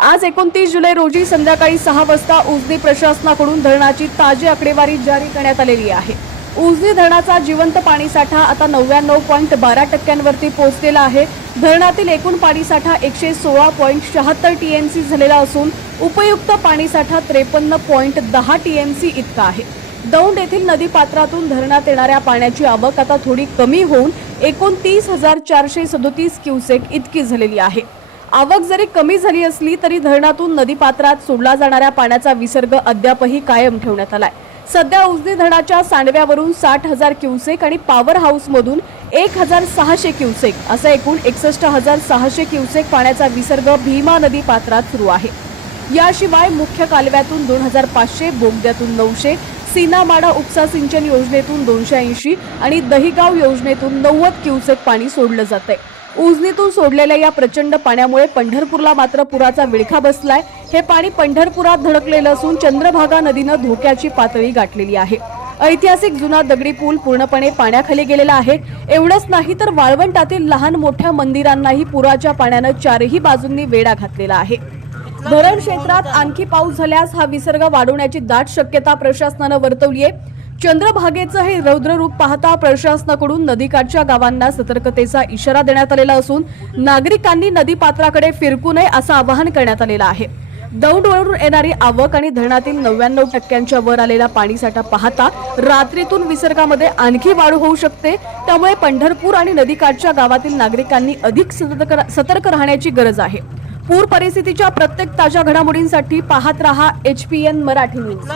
आज 29 जुलै रोजी संध्याकाळी 6 वाजता उजनी प्रशासनाकडून धरणाची ताजी आकडेवारी जारी करण्यात आलेली आहे। उजनी धरणाचा जिवंत पाणीसाठा आता 99.12% वरती पोहोचलेला आहे। धरणातील एकूण पाणीसाठा 116.76 टीएमसी झालेला असून उपयुक्त पाणीसाठा 53.10 टीएमसी इतका आहे। दौंड येथील नदीपात्रातून धरणात येणाऱ्या पाण्याची आवक आता थोडी कमी होऊन 29,437 क्युसेक इतकी झालेली आहे। आवक जरी कमी झाली असली तरी धरणातून नदीपात्रात सोडला जाणाऱ्या पाण्याचा विसर्ग अद्यापही कायम ठेवण्यात आलाय। सध्या उजनी धरणाच्या सांडव्यावरून 60,000 क्युसेक आणि पॉवर हाऊस मधून 1,600 क्युसेक असा एकूण 61,600 क्युसेक पाण्याचा विसर्ग भीमा नदी पात्रात सुरू आहे। याशिवाय मुख्य कालव्यातून 2,500, बोगद्यातून 900, सीनामाडा उपसा सिंचन योजनेतून 280 आणि दहिगाव योजनेतून 90 क्युसेक पाणी सोडलं जातंय। उजनीतून सोडलेल्या या प्रचंड पाण्यामुळे पंढरपूरला मात्र पुराचा विळखा बसलाय। हे पाणी पंढरपुरात धडकलेलं असून चंद्रभागा नदीनं धोक्याची पातळी गाठलेली आहे। ऐतिहासिक जुना दगडी पूल पूर्णपणे पाण्याखाली गेलेला आहे। एवढंच नाही तर वाळवंटातील लहान मोठ्या मंदिरांनाही पुराच्या पाण्यानं चारही बाजूंनी वेढा घातलेला आहे। धरण क्षेत्रात आणखी पाऊस झाल्यास हा विसर्ग वाढवण्याची दाट शक्यता प्रशासनानं वर्तवली आहे। चंद्रभागेचं हे रौद्र रूप पाहता प्रशासनाकडून नदीकाठच्या गावांना सतर्कतेचा इशारा देण्यात आलेला असून नागरिकांनी नदीपात्राकडे फिरकू नये असं आवाहन करण्यात आलेलं आहे। दौंडवरून येणारी आवक आणि धरणातील 99% वर आलेला पाणीसाठा पाहता रात्रीतून विसर्गामध्ये आणखी वाढ होऊ शकते। त्यामुळे पंढरपूर आणि नदीकाठच्या गावातील नागरिकांनी अधिक सतर्क राहण्याची गरज आहे। पूर परिस्थितीच्या प्रत्येक ताज्या घडामोडींसाठी पाहत रहा HPN मराठी न्यूज।